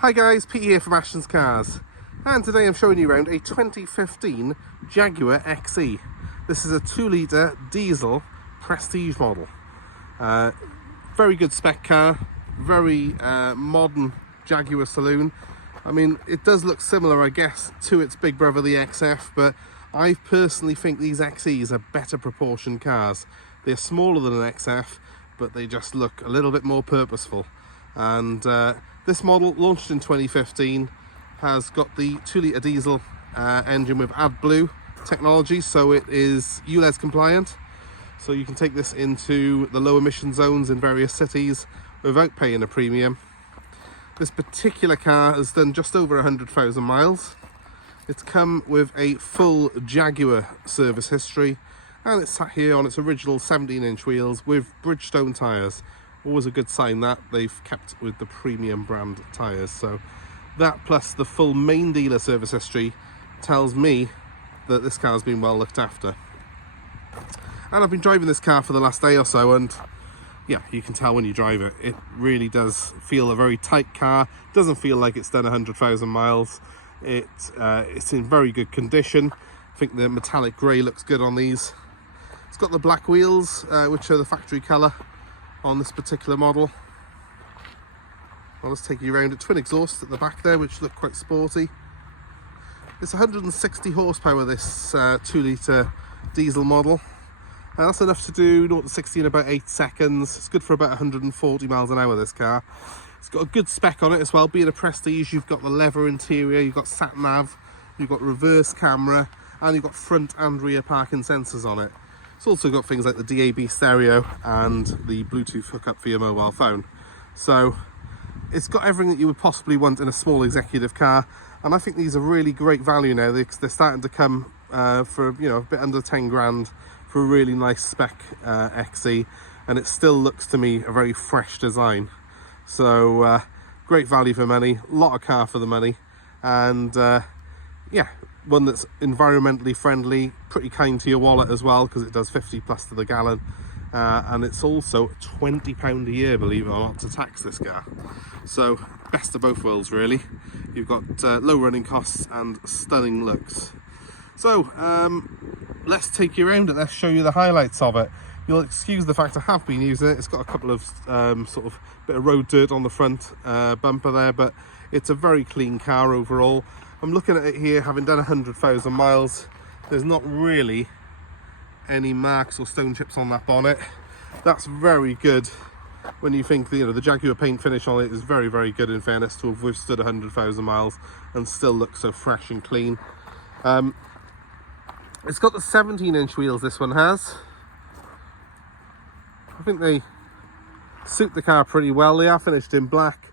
Hi guys, Pete here from Ashton's Cars, and today I'm showing you around a 2015 Jaguar XE. This is a 2-litre diesel prestige model. Very good spec car, very modern Jaguar saloon. I mean, it does look similar, I guess, to its big brother the XF, but I personally think these XEs are better proportioned cars. They're smaller than an XF, but they just look a little bit more purposeful. And this model, launched in 2015, has got the 2-litre diesel engine with AdBlue technology, so it is ULEZ compliant. So you can take this into the low emission zones in various cities without paying a premium. This particular car has done just over 100,000 miles. It's come with a full Jaguar service history, and it's sat here on its original 17-inch wheels with Bridgestone tyres. Always a good sign that they've kept with the premium brand tyres. So that plus the full main dealer service history tells me that this car has been well looked after. And I've been driving this car for the last day or so, and yeah, you can tell when you drive it, it really does feel a very tight car. Doesn't feel like it's done 100,000 miles. It's in very good condition. I think the metallic grey looks good on these. It's got the black wheels, which are the factory colour on this particular model. I'll just take you around it. Twin exhaust at the back there, which look quite sporty. It's 160 horsepower, this 2-litre diesel model. And that's enough to do 0 to 60 in about 8 seconds. It's good for about 140 miles an hour, this car. It's got a good spec on it as well. Being a prestige, you've got the leather interior, you've got sat nav, you've got reverse camera, and you've got front and rear parking sensors on it. It's also got things like the DAB stereo and the Bluetooth hookup for your mobile phone. So it's got everything that you would possibly want in a small executive car, and I think these are really great value now. They're starting to come for, you know, a bit under 10 grand for a really nice spec XE, and it still looks to me a very fresh design. So great value for money, a lot of car for the money, and yeah, one that's environmentally friendly, pretty kind to your wallet as well, because it does 50 plus to the gallon, and it's also £20 a year, believe it or not, to tax this car. So best of both worlds really. You've got low running costs and stunning looks. So let's take you around it, let's show you the highlights of it. You'll excuse the fact I have been using it. It's got a couple of sort of bit of road dirt on the front bumper there, but it's a very clean car overall. I'm looking at it here, having done 100,000 miles. There's not really any marks or stone chips on that bonnet. That's very good when you think, you know, the Jaguar paint finish on it is very, very good, in fairness, to have withstood 100,000 miles and still look so fresh and clean. It's got the 17-inch wheels, this one has. I think they suit the car pretty well. They are finished in black.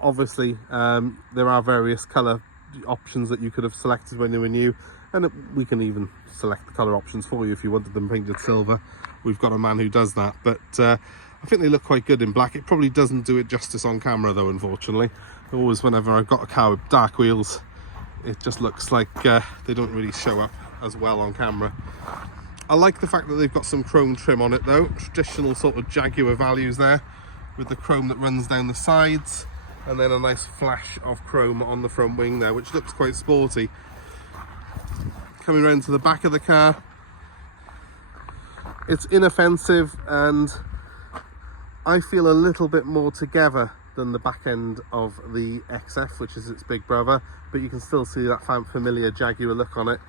Obviously, there are various colour options that you could have selected when they were new, and we can even select the colour options for you if you wanted them painted silver. We've got a man who does that, but I think they look quite good in black. It probably doesn't do it justice on camera though, unfortunately. Always whenever I've got a car with dark wheels, it just looks like they don't really show up as well on camera. I like the fact that they've got some chrome trim on it though, traditional sort of Jaguar values there, with the chrome that runs down the sides, and then a nice flash of chrome on the front wing there, which looks quite sporty. Coming around to the back of the car, it's inoffensive, and I feel a little bit more together than the back end of the XF, which is its big brother, but you can still see that familiar Jaguar look on it.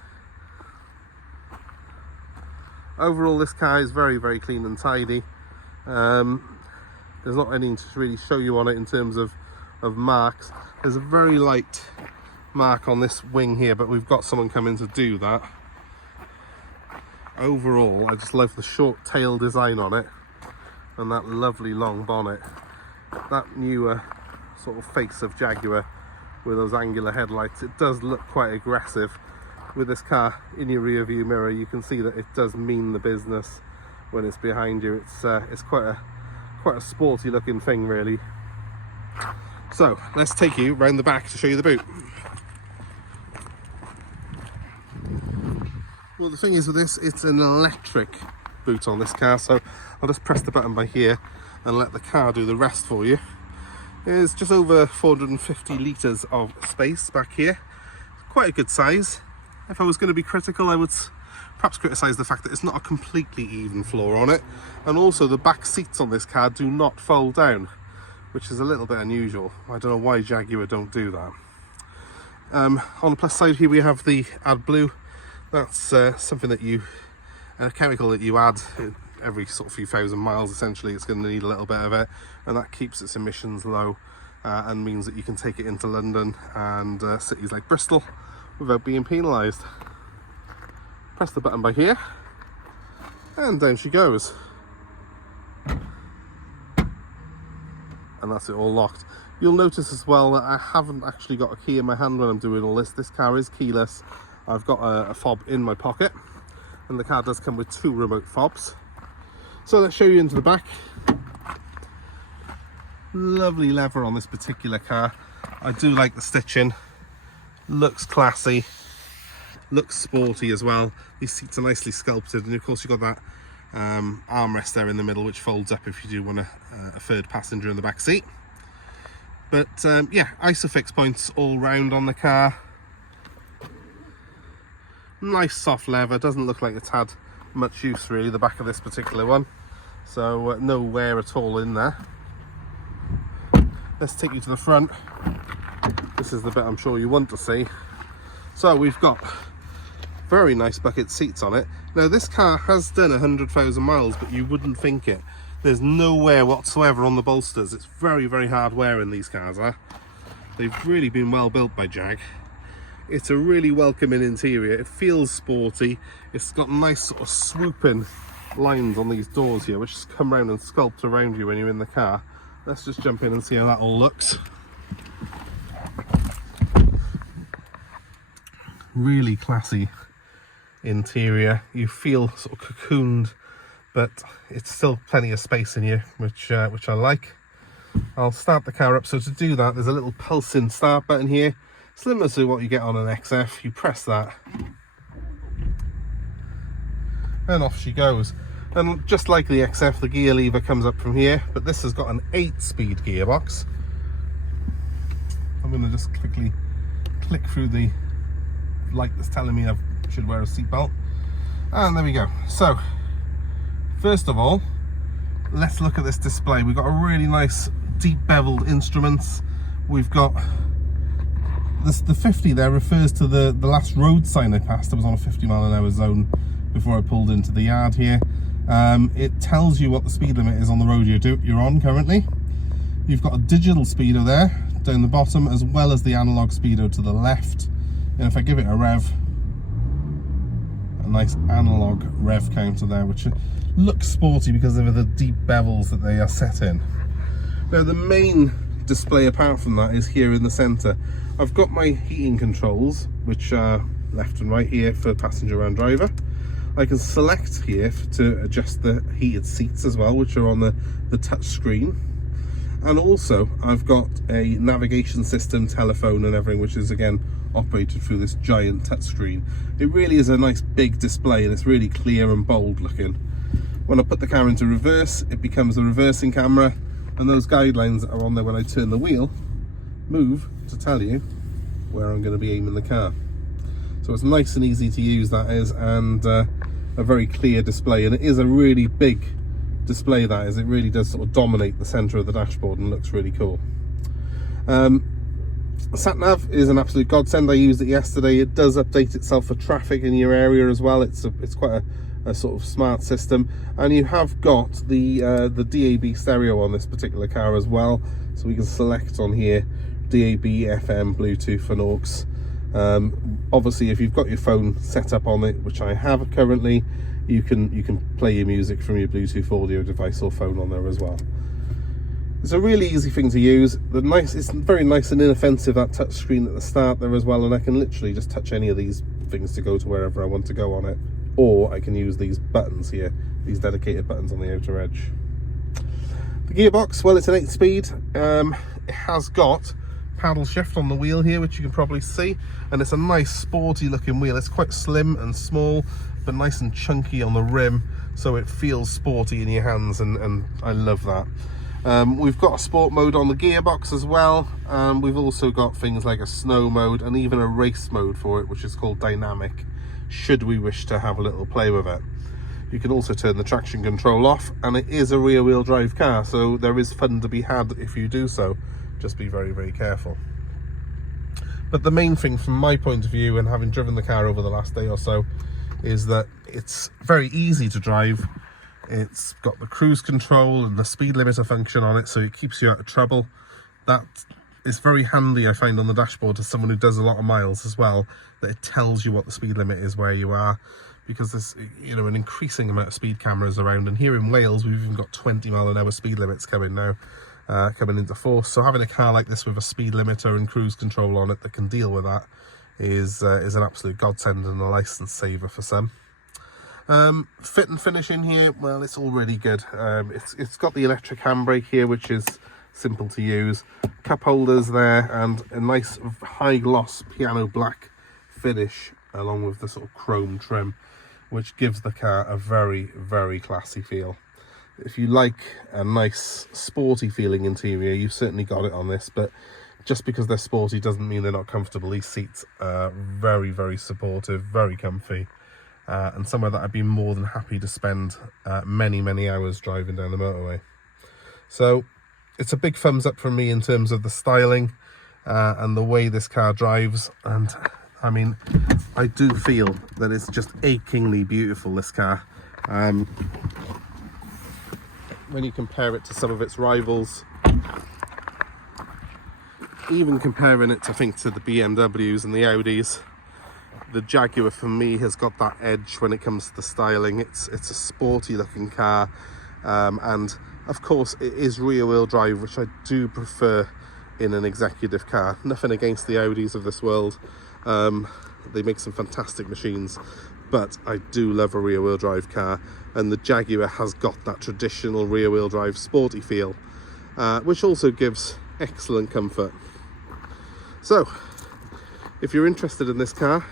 Overall, this car is very, very clean and tidy. There's not anything to really show you on it in terms of marks. There's a very light mark on this wing here, but we've got someone coming to do that. Overall, I just love the short tail design on it and that lovely long bonnet. That newer sort of face of Jaguar with those angular headlights, it does look quite aggressive. With this car in your rear view mirror, you can see that it does mean the business when it's behind you. It's quite a sporty looking thing really. So let's take you round the back to show you the boot. Well, the thing is with this, it's an electric boot on this car, so I'll just press the button by here and let the car do the rest for you. There's just over 450 litres of space back here. Quite a good size. If I was going to be critical, I would perhaps criticise the fact that it's not a completely even floor on it, and also the back seats on this car do not fold down, which is a little bit unusual. I don't know why Jaguar don't do that. On the plus side here we have the AdBlue. That's something that a chemical that you add every sort of few thousand miles. Essentially it's going to need a little bit of it, and that keeps its emissions low and means that you can take it into London and cities like Bristol without being penalised. Press the button by here and down she goes, and that's it all locked. You'll notice as well that I haven't actually got a key in my hand when I'm doing all this. This car is keyless. I've got a fob in my pocket, and the car does come with 2 remote fobs. So let's show you into the back. Lovely leather on this particular car. I do like the stitching. Looks classy. Looks sporty as well. These seats are nicely sculpted, and of course you've got that armrest there in the middle, which folds up if you do want a third passenger in the back seat. But yeah, isofix points all round on the car. Nice soft leather. Doesn't look like it's had much use really, the back of this particular one. So no wear at all in there. Let's take you to the front. This is the bit I'm sure you want to see. So we've got very nice bucket seats on it. Now this car has done 100,000 miles, but you wouldn't think it. There's no wear whatsoever on the bolsters. It's very, very hard wearing, these cars are. They've really been well built by Jag. It's a really welcoming interior. It feels sporty. It's got nice sort of swooping lines on these doors here, which just come around and sculpt around you when you're in the car. Let's just jump in and see how that all looks. Really classy interior. You feel sort of cocooned, but it's still plenty of space in here, which I like. I'll start the car up. So to do that, there's a little pulsing start button here, similar to what you get on an XF. You press that and off she goes. And just like the XF, the gear lever comes up from here, but this has got an 8-speed gearbox. I'm going to just quickly click through the light that's telling me I should wear a seatbelt, and there we go. So first of all, let's look at this display. We've got a really nice deep beveled instruments. We've got this, the 50 there refers to the last road sign I passed. I was on a 50-mile-an-hour zone before I pulled into the yard here. It tells you what the speed limit is on the road you're on currently. You've got a digital speedo there down the bottom, as well as the analog speedo to the left. And if I give it a rev, a nice analog rev counter there, which looks sporty because of the deep bevels that they are set in. Now the main display apart from that is here in the centre. I've got my heating controls, which are left and right here for passenger and driver. I can select here to adjust the heated seats as well, which are on the touch screen. And also I've got a navigation system, telephone and everything, which is again operated through this giant touch screen. It really is a nice big display, and it's really clear and bold looking. When I put the car into reverse, it becomes a reversing camera, and those guidelines that are on there when I turn the wheel move to tell you where I'm going to be aiming the car. So it's nice and easy to use, that is, and a very clear display. And it is a really big display, that is. It really does sort of dominate the center of the dashboard and looks really cool. Sat Nav is an absolute godsend. I used it yesterday. It does update itself for traffic in your area as well. It's quite a sort of smart system, and you have got the DAB stereo on this particular car as well, so we can select on here DAB, FM, Bluetooth and aux. Obviously if you've got your phone set up on it, which I have currently, you can play your music from your Bluetooth audio device or phone on there as well. It's a really easy thing to use. It's very nice and inoffensive, that touch screen at the start there as well, and I can literally just touch any of these things to go to wherever I want to go on it, or I can use these buttons here, these dedicated buttons on the outer edge. The gearbox, well, it's an 8-speed. It has got paddle shift on the wheel here, which you can probably see, and it's a nice sporty looking wheel. It's quite slim and small, but nice and chunky on the rim, so it feels sporty in your hands, and I love that. We've got a sport mode on the gearbox as well. We've also got things like a snow mode and even a race mode for it, which is called dynamic, should we wish to have a little play with it. You can also turn the traction control off, and it is a rear wheel drive car, so there is fun to be had if you do so. Just be very, very careful. But the main thing from my point of view, and having driven the car over the last day or so, is that it's very easy to drive. It's got the cruise control and the speed limiter function on it, so it keeps you out of trouble. That is very handy, I find, on the dashboard as someone who does a lot of miles as well, that it tells you what the speed limit is where you are, because there's, you know, an increasing amount of speed cameras around, and here in Wales we've even got 20-mile-an-hour speed limits coming now, coming into force. So having a car like this with a speed limiter and cruise control on it that can deal with that is an absolute godsend and a license saver for some. Fit and finish in here, well, it's all really good. It's got the electric handbrake here, which is simple to use, cup holders there, and a nice high gloss piano black finish along with the sort of chrome trim, which gives the car a very, very classy feel. If you like a nice sporty feeling interior, you've certainly got it on this, but just because they're sporty doesn't mean they're not comfortable. These seats are very, very supportive, very comfy, and somewhere that I'd be more than happy to spend many, many hours driving down the motorway. So it's a big thumbs up from me in terms of the styling and the way this car drives. And I mean, I do feel that it's just achingly beautiful, this car. When you compare it to some of its rivals, even comparing it, I think, to the BMWs and the Audis, the Jaguar for me has got that edge when it comes to the styling. It's a sporty looking car, and of course it is rear wheel drive, which I do prefer in an executive car. Nothing against the Audis of this world, they make some fantastic machines, but I do love a rear wheel drive car, and the Jaguar has got that traditional rear wheel drive sporty feel, which also gives excellent comfort. So if you're interested in this car,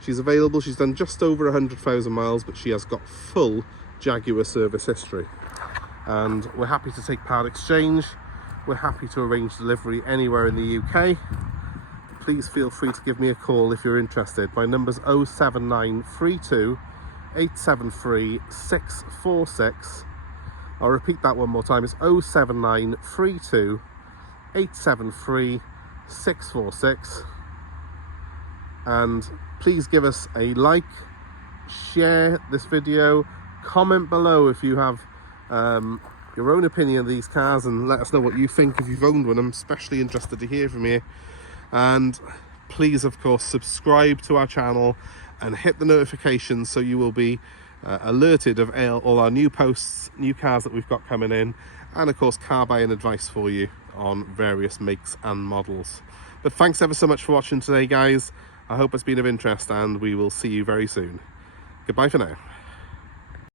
she's available. She's done just over 100,000 miles, but she has got full Jaguar service history, and we're happy to take part exchange. We're happy to arrange delivery anywhere in the UK. Please feel free to give me a call if you're interested. My number's 07932 873 646. I'll repeat that one more time. It's 07932 873 646. And please give us a like, share this video, comment below if you have your own opinion of these cars, and let us know what you think if you've owned one. I'm especially interested to hear from you. And please, of course, subscribe to our channel and hit the notifications so you will be alerted of all our new posts, new cars that we've got coming in, and of course car buying advice for you on various makes and models. But thanks ever so much for watching today, guys. I hope it's been of interest, and we will see you very soon. Goodbye for now.